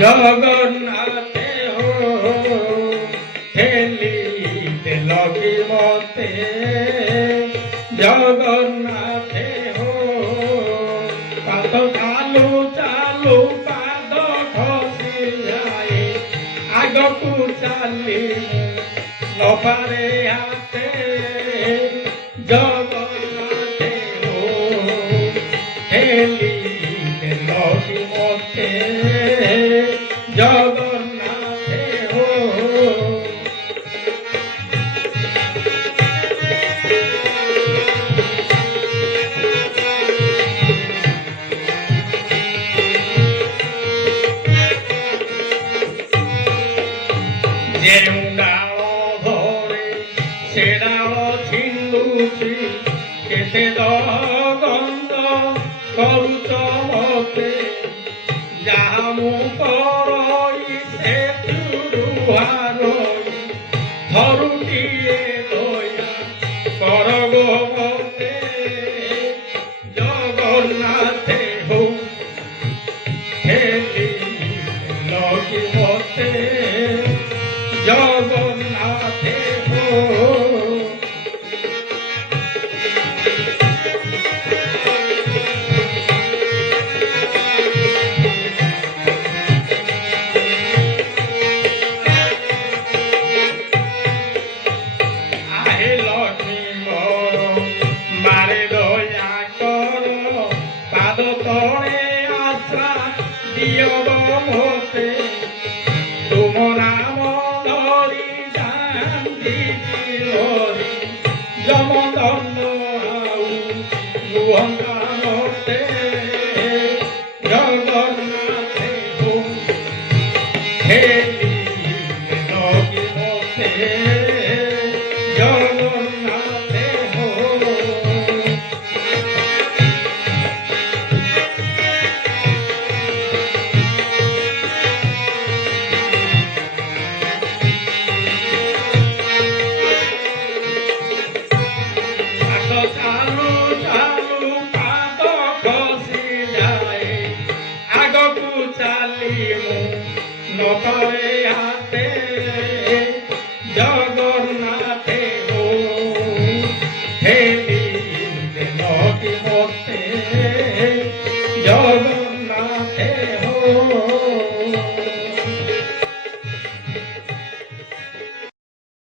জগন্নাথে হো ঠেলিতে লগি মতে, জগন্নাথে হো পাদ চালু চালু পাদ খসি যায়, আগকু চালি নপারে হাতে, জগন্নাথে হো ঠেলিতে লগি মতে, জগন্নাথে হো। ଯେଉଁ ଡାଳ ଧରେ ସେ ଡାଳ ଛିଣ୍ଡୁଛି, କେତେ ଗନ୍ଧ କରୁଛ ମତେ, ଯାହା ମୁଁ କରଇ ସେଥିରୁ ହାରଇ, ଥରୁଟିଏ ଦୟା କର ଗୋ ମତେ, ଜଗନ୍ନାଥେ ହଉ ଠେଲି লগି ମତେ, জগন্নাথে হো। আহে লক্ষ্মী মোর মারে দয়া কর, পাদ তଳେ আশ্রা দিও মতে, তুম নাম ধরি শান্তি হরি, যমদন্ন আউ গুহঙ্গা মতে, জগন্নাথে হো ঠেলি লগি মতে, জগন্নাথে হো। চালু চালু পাদ খসি যায়, আগকু চালি মু নকরে হাতে, জগন্নাথে হো ঠেলিতে লগি মতে, জগন্নাথে হো।